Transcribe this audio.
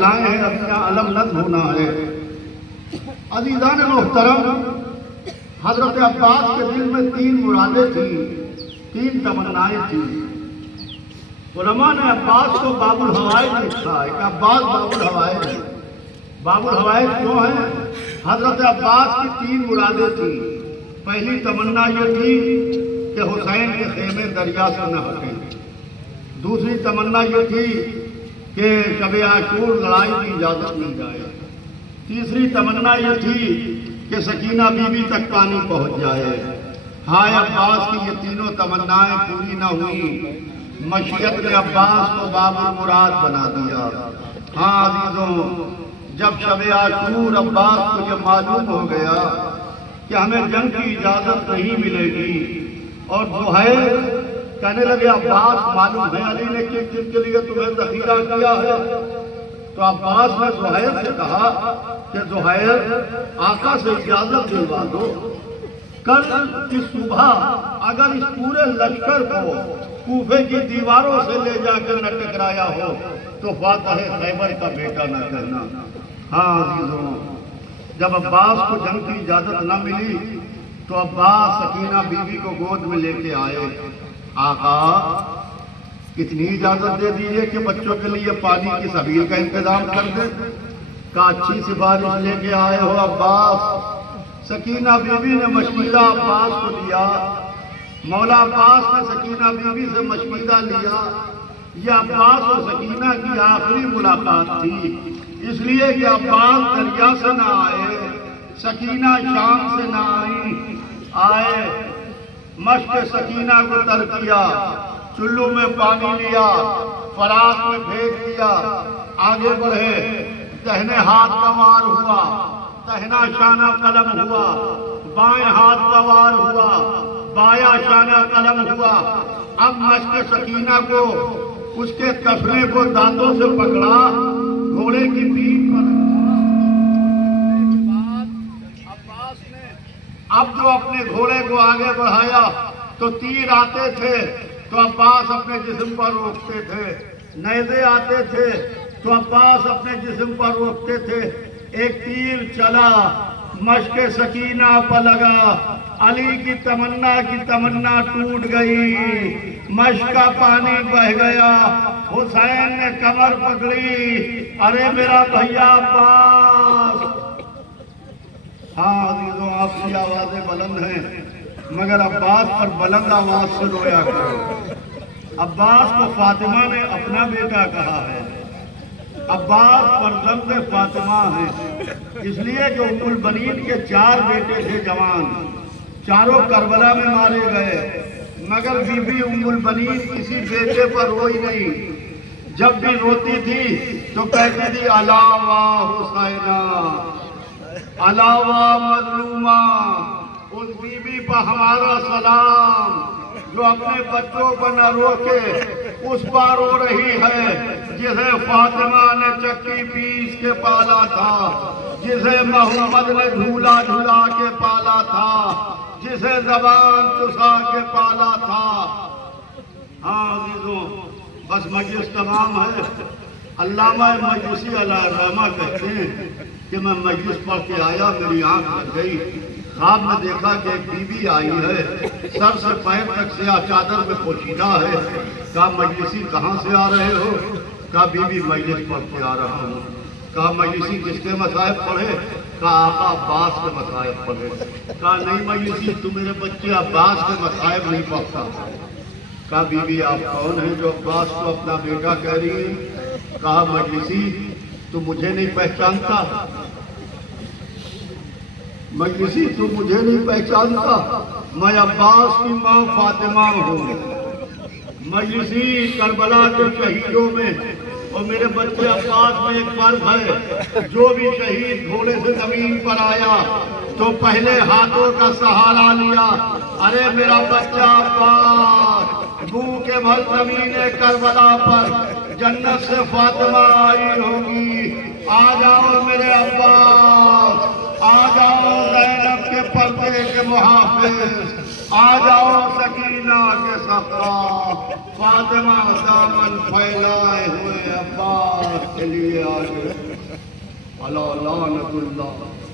لائے ہیں، اپنا علم نہ دھونا ہے۔ عزیزان محترم، حضرت عباس کے دل میں 3 مرادیں تھیں، 3 تمنائیں تھیں۔ علماء نے عباس کو باب الحوائج لکھا ہے کہ عباس باب الحوائج ہے۔ باب الحوائج کیوں ہیں؟ حضرت عباس کی 3 مرادیں تھیں۔ پہلی تمنا یہ تھی کہ حسین کے خیمے دریا سے نہ ہٹیں۔ دوسری تمنا یہ تھی کہ شب عاشور لڑائی کی اجازت مل جائے۔ تیسری تمنا یہ تھی کہ سکینہ بی بی تک پانی پہنچ جائے۔ ہائے عباس کی یہ تینوں تمنائیں پوری نہ ہوئیں، مشیت نے عباس کو باب المراد بنا دیا۔ ہاں عزیزوں، جب شب عاشور عباس کو یہ معلوم ہو گیا کہ ہمیں جنگ کی اجازت نہیں ملے گی، اور زہیر کہنے لگے عباس معلوم ہے علی نے کس چیز کے لیے تمہیں ذخیرہ کیا ہے، تو عباس نے زہیر سے کہا کہ زہیر آقا سے اجازت دلوا دو، کل کی صبح اگر اس پورے لشکر کو کوفے کی دیواروں سے لے جا کر نہ ٹکرایا ہو تو فاتح خیبر کا بیٹا نہ کہنا۔ ہاں عزیزوں، جب عباس کو جنگ کی اجازت نہ ملی تو عباس سکینہ بی بی کو گود میں لے کے آئے۔ آقا کتنی اجازت دے دیجئے کہ بچوں کے لیے پانی کی سبیل کا انتظام کر دیں۔ کہا اچھی سی بارش لے کے آئے ہو عباس۔ سکینہ بی بی نے مشورہ عباس کو دیا، مولا عباس نے سکینہ بی بی سے مشورہ لیا۔ یہ عباس اور سکینہ کی آخری ملاقات تھی، اس لیے کہ عباس دریا سے نہ آئے، سکینہ شام سے نہ آئے۔ مشق سکینہ کو تر کیا، چلو میں پانی لیا، فراق میں پھینک دیا، آگے بڑھے، دہنے ہاتھ کا وار ہوا، دہنا شانہ قلم ہوا، بائیں ہاتھ کا وار ہوا، بایاں شانہ قلم ہوا۔ اب مشق سکینہ کو اس کے تسمے کو دانتوں سے پکڑا، گھوڑے کی پیٹھ پر اب جو اپنے گھوڑے کو آگے بڑھایا تو تیر آتے تھے تو عباس اپنے جسم پر روکتے تھے، نیزے آتے تھے تو عباس اپنے جسم پر روکتے تھے۔ ایک تیر چلا، مشق سکینہ پر لگا، علی کی تمنا ٹوٹ گئی، مشق کا پانی بہہ گیا، حسین نے کمر پکڑی، ارے میرا بھیا عباس۔ ہاں عزیزوں، آپ کی آوازیں بلند ہیں مگر عباس پر بلند آواز سے رویا کرو۔ عباس کو فاطمہ نے اپنا بیٹا کہا ہے، عباس فرزند فاطمہ ہے، اس لیے کہ ام البنین کے 4 بیٹے تھے جوان، چاروں کربلا میں مارے گئے، مگر بی بی ام البنین کسی بیٹے پر روئی نہیں۔ جب بھی روتی تھی تو کہتی تھی علاوہ حسینہ، علاوہ مظلومہ۔ اس بی بی پر ہمارا سلام جو اپنے بچوں کو نہ روکے، اس پر رو رہی ہے جسے فاطمہ نے چکی پیس کے پالا تھا، جسے محمد نے جھولا جھلا کے پالا تھا، جسے زبان چسا کے پالا تھا۔ ہاں عزیزوں، بس مجلس تمام ہے۔ علامہ مجلسی علیہ الرحمہ کہتے ہیں کہ میں مجلس پڑھ کے آیا، میری آنکھ لگ گئی، خواب میں دیکھا کہ ایک بی بی آئی ہے، سر سے پیر تک سیاہ چادر میں پوشیدہ ہے۔ کہا مجلسی کہاں سے آ رہے ہو؟ کہا بی بی مجلس پڑھ کے آ رہا ہوں۔ کہا مجلسی کس کے مصائب پڑھے؟ کہا آقا عباس کے مصائب پڑھے۔ کہا نہیں مجلسی، تو میرے بچے عباس کے مصائب نہیں پڑھتا۔ کہا بی بی آپ کون ہیں جو عباس کو اپنا بیٹا کہہ رہی ہیں؟ کہا مجلسی تو مجھے نہیں پہچانتا؟ مجلسی تو مجھے نہیں پہچانتا؟ میں عباس کی ماں فاطمہ ہوں۔ مجلسی کربلا کے شہیدوں میں اور میرے بچے عباس میں ایک فرق ہے، جو بھی شہید گھوڑے سے زمین پر آیا تو پہلے ہاتھوں کا سہارا لیا، ارے میرا بچہ عباس، بو کے بھر زمین کربلا پر جنت سے فاطمہ آئی ہوگی، آ جاؤ میرے عباس، آ جاؤ زینب کے پردے کے محافظ، آ جاؤ سکینہ کے صفا، فاطمہ دامن پھیلائے ہوئے عباس۔ کے لیے آئے اللہ لعنت اللہ